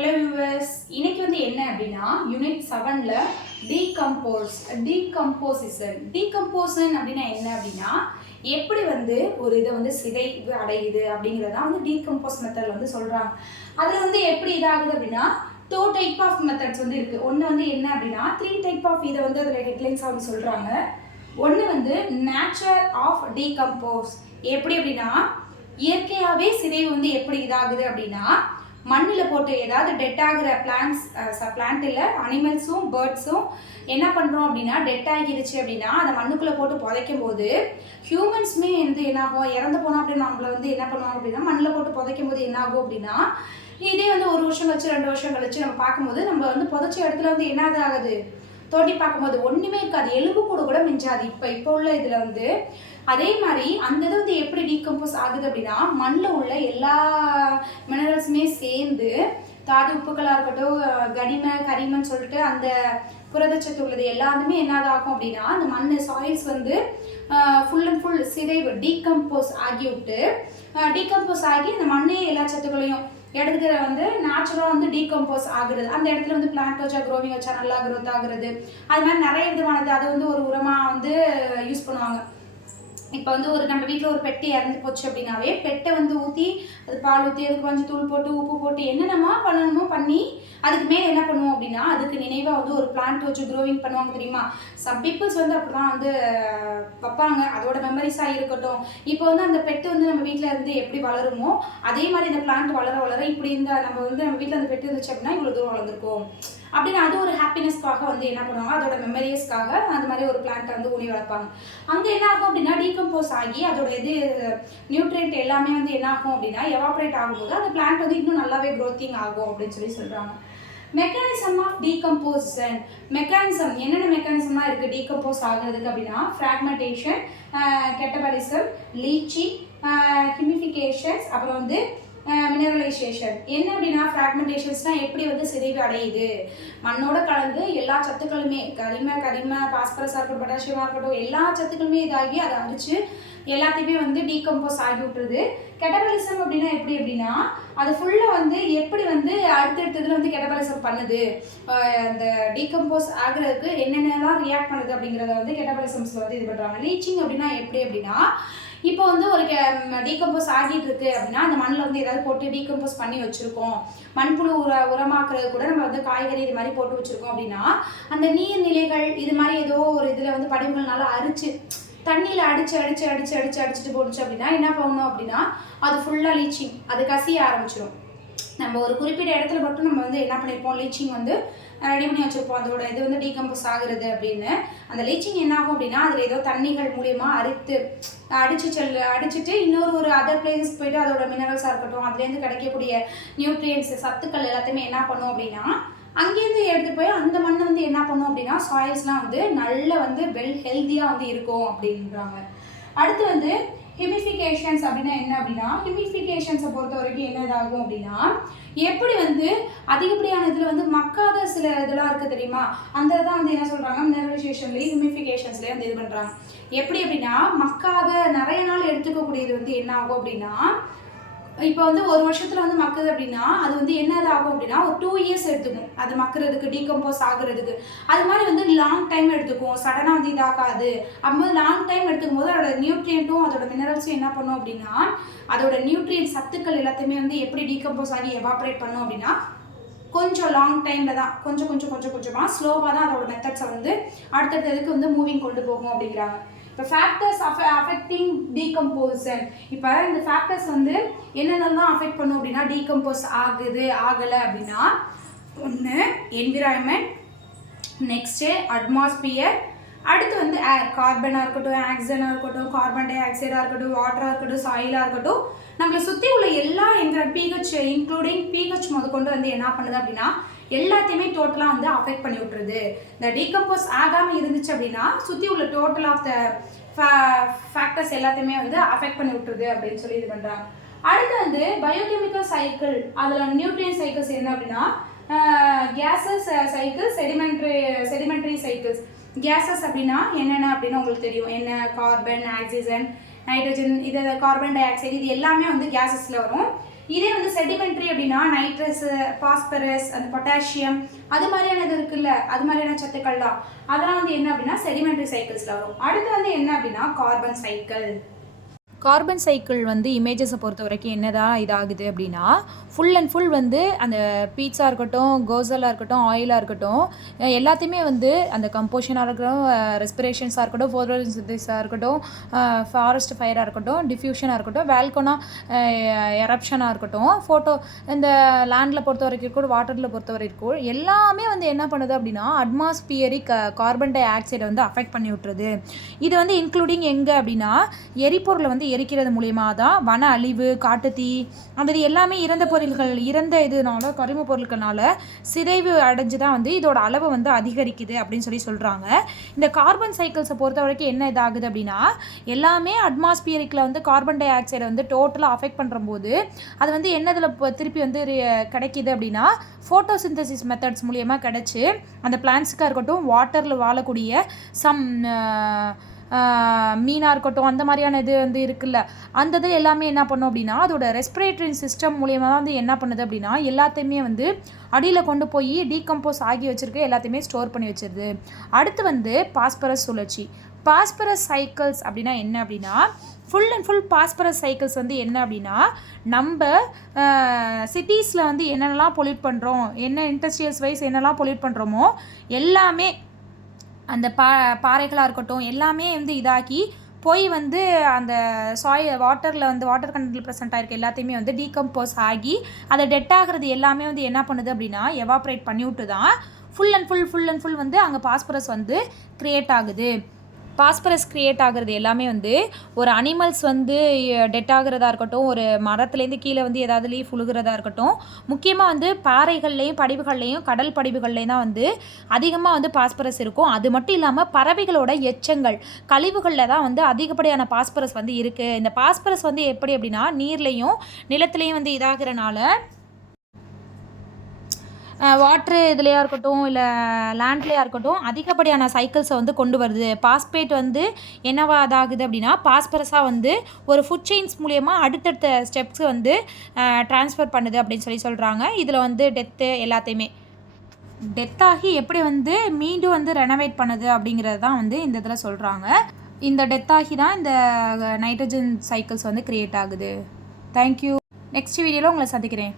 Hello viewers, இன்னைக்கு வந்து என்ன அப்படின்னா யூனிட் 7ல டீகம்போசன் அப்படின்னா என்ன அப்படின்னா எப்படி வந்து ஒரு இதை வந்து சிதைவு அடையுது அப்படிங்கிறதா வந்து டீகம்போஸ் மெத்தட்ல வந்து சொல்றாங்க. அதுல வந்து எப்படி இதாகுது அப்படின்னா டூ டைப் ஆஃப் மெத்தட்ஸ் வந்து இருக்கு. ஒன்று வந்து என்ன அப்படின்னா 3 டைப் ஆஃப் இதை வந்து அதில் ஹெட்லைன்ஸாக வந்து சொல்றாங்க. ஒன்று வந்து நேச்சர் ஆஃப் டீகம்போஸ், எப்படி அப்படின்னா இயற்கையாகவே சிதைவு வந்து எப்படி இதாகுது அப்படின்னா மண்ணில் போட்டு ஏதாவது டெட் ஆகிற பிளான்ட் இல்லை அனிமல்ஸும் பேர்ட்ஸும் என்ன பண்ணுறோம் அப்படின்னா டெட் ஆகிருச்சு அப்படின்னா அதை மண்ணுக்குள்ளே போட்டு புதைக்கும் போது ஹியூமன்ஸுமே வந்து என்னாகும், இறந்து போனோம் அப்படின்னு நம்மளை வந்து என்ன பண்ணுவாங்க அப்படின்னா மண்ணில் போட்டு புதைக்கும் போது என்ன ஆகும் அப்படின்னா இதே வந்து 1 வருஷம் கழிச்சு 2 வருஷம் கழிச்சு நம்ம பார்க்கும்போது நம்ம வந்து புதைச்ச இடத்துல வந்து என்ன ஆகுது, தோண்டி பார்க்கும்போது ஒன்றுமே இருக்காது, எலும்பு கூட மிஞ்சாது. இப்போ உள்ள இதில் வந்து அதே மாதிரி அந்த இது வந்து எப்படி டீகம்போஸ் ஆகுது அப்படின்னா மண்ணில் உள்ள எல்லா மினரல்ஸுமே சேர்ந்து தாது உப்புக்களாக இருக்கட்டும், கரிமன்னு சொல்லிட்டு அந்த புரதச்சத்து உள்ளது எல்லாத்துமே என்னதாகும் அப்படின்னா அந்த மண் சாயில்ஸ் வந்து ஃபுல் அண்ட் ஃபுல் சிதைவு டீகம்போஸ் ஆகி அந்த மண்ணே எல்லா சத்துக்களையும் இடத்துல வந்து நேச்சுரலாக வந்து டீகம்போஸ் ஆகுறது. அந்த இடத்துல வந்து பிளான்ட் வச்சா க்ரோவிங் வச்சா நல்லா க்ரோத் ஆகுறது. அது மாதிரி நிறைய விதமானது அது வந்து ஒரு உரமாக வந்து யூஸ் பண்ணுவாங்க. இப்போ வந்து நம்ம வீட்டில் ஒரு பெட்டு இறந்து போச்சு அப்படின்னாவே பெட்டை வந்து ஊற்றி அது பால் ஊற்றி அதுக்கு கொஞ்சம் தூள் போட்டு உப்பு போட்டு என்னென்னமா பண்ணணுமோ பண்ணி அதுக்கு மேலே என்ன பண்ணுவோம் அப்படின்னா அதுக்கு நினைவாக வந்து ஒரு பிளான்ட் வச்சு க்ரோவிங் பண்ணுவாங்க தெரியுமா. சம் பீப்புள்ஸ் வந்து அப்படி தான் வந்து வைப்பாங்க, அதோட மெமரிஸாக இருக்கட்டும். இப்போ வந்து அந்த பெட்டு வந்து நம்ம வீட்டில் இருந்து எப்படி வளருமோ அதே மாதிரி இந்த பிளான்ட் வளர இப்படி நம்ம வீட்டில் அந்த பெட்டு இருந்துச்சு அப்படின்னா இவ்வளோ தூரம் வளர்ந்துருக்கும் அப்படின்னு அது ஒரு ஹாப்பினஸ்க்காக வந்து என்ன பண்ணுவாங்க, அதோட மெமரிஸ்க்காக அந்த மாதிரி ஒரு பிளான்ட்டை வந்து ஊனி வளர்ப்பாங்க. அங்கே என்ன ஆகும் அப்படின்னா டீகம்போஸ் ஆகி அதோட நியூட்ரியன்ட் எல்லாமே வந்து என்ன ஆகும் அப்படின்னா எவாபரேட் ஆகும்போது அந்த பிளான்ட் வந்து இன்னும் நல்லாவே க்ரோத்திங் ஆகும் அப்படின்னு சொல்கிறாங்க. மெக்கானிசம் ஆஃப் டீகம்போசன், என்னென்ன மெக்கானிசம்லாம் இருக்குது டீகம்போஸ் ஆகுறதுக்கு அப்படின்னா ஃப்ராக்மெண்டேஷன், கெட்டபாலிசம், லீச்சிங், ஹியூமிஃபிகேஷன்ஸ், அப்புறம் வந்து மினரலைசேஷன். என்ன அப்படின்னா ஃப்ராக்மெண்டேஷன்ஸ்னால் எப்படி வந்து சிதைவு அடையுது, மண்ணோட கலந்து எல்லா சத்துக்களுமே கரிம பாஸ்பரஸாக இருக்கட்டும் பொட்டாசியமாக இருக்கட்டும் எல்லா சத்துக்களுமே இதாகி அதை அரிச்சு எல்லாத்தையுமே வந்து டீகம்போஸ் ஆகி விட்டுருது. கெட்டபாலிசம் அப்படின்னா எப்படி அப்படின்னா அது ஃபுல்லாக வந்து எப்படி வந்து அடுத்தடுத்ததுல வந்து கெட்டபாலிசம் பண்ணுது, அந்த டீகம்போஸ் ஆகுறதுக்கு என்னென்னலாம் ரியாக்ட் பண்ணுது அப்படிங்கிறத வந்து கெட்டபாலிசம்ஸில் வந்து இது பண்ணுறாங்க. லீச்சிங் அப்படின்னா எப்படி அப்படின்னா இப்போ வந்து ஒரு டீகம்போஸ் ஆகிட்டு இருக்கு அப்படின்னா அந்த மண்ணில் வந்து ஏதாவது போட்டு டீகம்போஸ் பண்ணி வச்சுருக்கோம், மண்புழு உரமாக்குறது கூட நம்ம வந்து காய்கறி இது மாதிரி போட்டு வச்சுருக்கோம் அப்படின்னா அந்த நீர்நிலைகள் இது மாதிரி ஏதோ ஒரு இதில் வந்து படிவுகள்னால அரிச்சு தண்ணியில் அடிச்சுட்டு போட்டுச்சு அப்படின்னா என்ன பண்ணணும் அப்படின்னா அது ஃபுல்லாக லீச்சிங், அது கசிய ஆரம்பிச்சிடும். நம்ம ஒரு குறிப்பிட்ட இடத்துல மட்டும் நம்ம வந்து என்ன பண்ணியிருப்போம், லீச்சிங் வந்து ரெடி பண்ணி வச்சுருப்போம், அதோட இது வந்து டீகம்போஸ் ஆகுறது அப்படின்னு. அந்த லீச்சிங் என்ன ஆகும் அப்படின்னா அதில் ஏதோ தண்ணிகள் மூலியமாக அடிச்சுட்டு இன்னொரு அதர் பிளேசஸ் போயிட்டு அதோட மினரல்ஸாக இருக்கட்டும் அதுலேருந்து கிடைக்கக்கூடிய நியூட்ரியன்ஸ் சத்துக்கள் எல்லாத்தையுமே என்ன பண்ணும் அப்படின்னா அங்கேருந்து எடுத்து போய் அந்த மண்ணை வந்து என்ன பண்ணும் அப்படின்னா சாயில்ஸ்லாம் வந்து நல்ல வந்து ஹெல்த்தியாக வந்து இருக்கும் அப்படின்றாங்க. அடுத்து வந்து ஹியூமிஃபிகேஷன்ஸ் அப்படின்னா என்ன அப்படின்னா ஹியூமிஃபிகேஷன்ஸை பொறுத்த வரைக்கும் என்ன இதாகும் அப்படின்னா எப்படி வந்து அதிகப்படியான இதில் வந்து மக்காத சில இதெல்லாம் இருக்குது தெரியுமா, அந்த இதான் வந்து என்ன சொல்கிறாங்க மினரலைசேஷன்லேயும் ஹியூமிஃபிகேஷன்ஸ்லேயும் வந்து இது பண்ணுறாங்க. எப்படி அப்படின்னா மக்காத நிறைய நாள் எடுத்துக்கக்கூடியது வந்து என்ன ஆகும் அப்படின்னா இப்போ வந்து 1 வருஷத்தில் வந்து மக்குது அப்படின்னா அது வந்து என்னதாகும் அப்படின்னா ஒரு 2 இயர்ஸ் எடுத்துக்கும் அது மக்கிறதுக்கு டீகம்போஸ் ஆகுறதுக்கு. அது மாதிரி வந்து லாங் டைம் எடுத்துக்கும், சடனாக வந்து இதாகாது. அப்போது லாங் டைம் எடுத்துக்கும் போது அதோட நியூட்ரியன்ட்டும் அதோட மினரல்ஸும் என்ன பண்ணும் அப்படின்னா அதோட நியூட்ரியன்ட் சத்துக்கள் எல்லாத்தையுமே வந்து எப்படி டீகம்போஸ் ஆகி எவாபரேட் பண்ணும் அப்படின்னா கொஞ்சம் லாங் டைமில் தான் கொஞ்சமாக ஸ்லோவாக தான் அதோட மெத்தட்ஸை வந்து அடுத்ததுக்கு வந்து மூவிங் கொண்டு போகும் அப்படிங்கிறாங்க. இப்போ ஃபேக்டர்ஸ் அஃபெக்டிங் டீகம்போசன், இப்போ இந்த ஃபேக்டர்ஸ் வந்து என்னென்னலாம் அஃபெக்ட் பண்ணும் அப்படின்னா டீகம்போஸ் ஆகலை அப்படின்னா ஒன்று என்விரான்மெண்ட், நெக்ஸ்ட்டு அட்மாஸ்பியர், அடுத்து வந்து ஏர், கார்பனாக இருக்கட்டும் ஆக்சிஜனாக இருக்கட்டும் கார்பன் டை ஆக்சைடாக இருக்கட்டும் வாட்டராக இருக்கட்டும் சாயிலாக இருக்கட்டும் நம்மளை சுற்றி உள்ள எல்லா பிஹெச் இன்க்ளூடிங் பிஹெச் முதற்கொண்டு வந்து என்ன பண்ணுது அப்படின்னா எல்லாத்தையுமே டோட்டலாக வந்து அஃபெக்ட் பண்ணி விட்டுருது. இந்த டீகம்போஸ் ஆகாமல் இருந்துச்சு அப்படின்னா சுற்றி உள்ள டோட்டல் ஆஃப் த ஃபேக்டர்ஸ் எல்லாத்தையுமே வந்து அஃபெக்ட் பண்ணி விட்டுருது அப்படின்னு சொல்லி இது பண்ணுறாங்க. அடுத்து வந்து பயோகெமிக்கல் சைக்கிள், அதில் நியூட்ரியன் சைக்கிள்ஸ் என்ன அப்படின்னா gases cycle, sedimentary cycles. Gases அப்படின்னா என்னென்ன அப்படின்னு உங்களுக்கு தெரியும், என்ன கார்பன் ஆக்சிஜன் நைட்ரஜன் இது கார்பன் டை ஆக்சைடு இது எல்லாமே வந்து கேஸஸில் வரும். இதே வந்து செடிமெண்ட்ரி அப்படின்னா நைட்ரஸ், பாஸ்பரஸ், அந்த பொட்டாசியம் அது மாதிரியானது இருக்குல்ல, அது மாதிரியான சத்துக்கள்லாம் அதெல்லாம் வந்து என்ன அப்படின்னா செடிமெண்ட்ரி சைக்கிள்ஸில் வரும். அடுத்து வந்து என்ன அப்படின்னா கார்பன் சைக்கிள். கார்பன் சைக்கிள் வந்து இமேஜஸை பொறுத்த வரைக்கும் என்னதான் இதாகுது அப்படின்னா, ஃபுல் அண்ட் ஃபுல் வந்து அந்த பீட்ஸாக இருக்கட்டும், கோசலாக இருக்கட்டும், ஆயிலாக இருக்கட்டும், எல்லாத்தையுமே வந்து அந்த கம்போஷனாக இருக்கட்டும், ரெஸ்பிரேஷன்ஸாக இருக்கட்டும், ஃபோட்டோசிந்தசிஸாக இருக்கட்டும், ஃபாரஸ்ட் ஃபயராக இருக்கட்டும், டிஃப்யூஷனாக இருக்கட்டும், வேல்கோனா எரப்ஷனாக இருக்கட்டும், இந்த லேண்டில் பொறுத்த வரைக்கும் கூட வாட்டரில் பொறுத்த வரைக்கும் எல்லாமே வந்து என்ன பண்ணுது அப்படின்னா அட்மாஸ்பியரிக் கார்பன் டை ஆக்சைடை வந்து அஃபெக்ட் பண்ணி விட்டுருது. இது வந்து இன்க்ளூடிங் எங்கே அப்படின்னா எரிபொருளை வந்து எரிக்கிறது மூலியமாக தான் வன அழிவு, காட்டுத்தீ அந்த எல்லாமே இறந்த இதனால கரிம பொருட்கள்னால சிதைவு அடைஞ்சு தான் வந்து இதோட அளவை வந்து அதிகரிக்குது அப்படின்னு சொல்கிறாங்க. இந்த கார்பன் சைக்கிள்ஸை பொறுத்த வரைக்கும் என்ன இதாகுது அப்படின்னா எல்லாமே அட்மாஸ்பியரிக்கில் வந்து கார்பன் டை ஆக்சைடை வந்து டோட்டலாக அஃபெக்ட் பண்ணுற போது அது வந்து என்னதில் திருப்பி வந்து கிடைக்கிது அப்படின்னா ஃபோட்டோசிந்தசிஸ் மெத்தட்ஸ் மூலியமாக கிடைச்சி அந்த பிளான்ட்ஸுக்காக இருக்கட்டும், வாட்டரில் வாழக்கூடிய சம் மீனாக இருக்கட்டும், அந்த மாதிரியான இது வந்து இருக்குல்ல, அந்த இது எல்லாமே என்ன பண்ணும் அப்படின்னா அதோட ரெஸ்பிரேட்டரி சிஸ்டம் மூலியமாக தான் வந்து என்ன பண்ணுது அப்படின்னா எல்லாத்தையுமே வந்து அடியில் கொண்டு போய் டீகம்போஸ் ஆகி வச்சுருக்க எல்லாத்தையுமே ஸ்டோர் பண்ணி வச்சிருது. அடுத்து வந்து பாஸ்பரஸ் சுழற்சி. பாஸ்பரஸ் சைக்கிள்ஸ் அப்படின்னா என்ன அப்படின்னா full and full phosphorus cycles வந்து என்ன அப்படின்னா நம்ம சிட்டிஸில் வந்து என்னென்னலாம் பொல்யூட் பண்ணுறோம், என்ன இண்டஸ்ட்ரியல்ஸ் வைஸ் என்னெல்லாம் பொல்யூட் பண்ணுறோமோ எல்லாமே அந்த பாறைகளாக இருக்கட்டும் எல்லாமே வந்து இதாக்கி போய் வந்து அந்த வாட்டரில் வந்து வாட்டர் கண்டென்ட்டில் ப்ரெசென்ட் ஆகிருக்க எல்லாத்தையுமே வந்து டீகம்போஸ் ஆகி அதை டெட் ஆகிறது எல்லாமே வந்து என்ன பண்ணுது அப்படின்னா எவாப்ரேட் பண்ணிவிட்டு தான் ஃபுல் அண்ட் ஃபுல் வந்து அங்கே பாஸ்பரஸ் வந்து க்ரியேட் ஆகுது. பாஸ்பரஸ் க்ரியேட் ஆகிறது எல்லாமே வந்து ஒரு அனிமல்ஸ் வந்து டெட் ஆகிறதா இருக்கட்டும், ஒரு மரத்துலேருந்து கீழே வந்து ஏதாவது லீஃப் உழுகிறதா இருக்கட்டும், முக்கியமாக வந்து பாறைகள்லேயும் படிவுகள்லேயும் கடல் படிவுகள்லேயும் தான் வந்து அதிகமாக வந்து பாஸ்பரஸ் இருக்கும். அது மட்டும் இல்லாமல் பறவைகளோட எச்சங்கள் கழிவுகளில் தான் வந்து அதிகப்படியான பாஸ்பரஸ் வந்து இருக்குது. இந்த பாஸ்பரஸ் வந்து எப்படி அப்படின்னா நீர்லேயும் நிலத்துலேயும் வந்து இதாகிறனால வாட்ரு இதுலையா இருக்கட்டும் இல்லை லேண்ட்லேயா இருக்கட்டும் அதிகப்படியான சைக்கிள்ஸை வந்து கொண்டு வருது. பாஸ்பேட் வந்து என்னவா அதாகுது அப்படின்னா பாஸ்பரஸாக வந்து ஒரு ஃபுட் செயின்ஸ் மூலியமாக அடுத்தடுத்த ஸ்டெப்ஸ் வந்து ட்ரான்ஸ்ஃபர் பண்ணுது அப்படின்னு சொல்கிறாங்க. இதில் வந்து எல்லாத்தையுமே டெத்தாகி எப்படி வந்து மீண்டும் வந்து ரெனோவேட் பண்ணுது அப்படிங்கிறது தான் வந்து இந்த இதில் சொல்கிறாங்க. இந்த டெத்தாகி தான் இந்த நைட்ரஜன் சைக்கிள்ஸ் வந்து க்ரியேட் ஆகுது. தேங்க்யூ. நெக்ஸ்ட் வீடியோவில் உங்களை சந்திக்கிறேன்.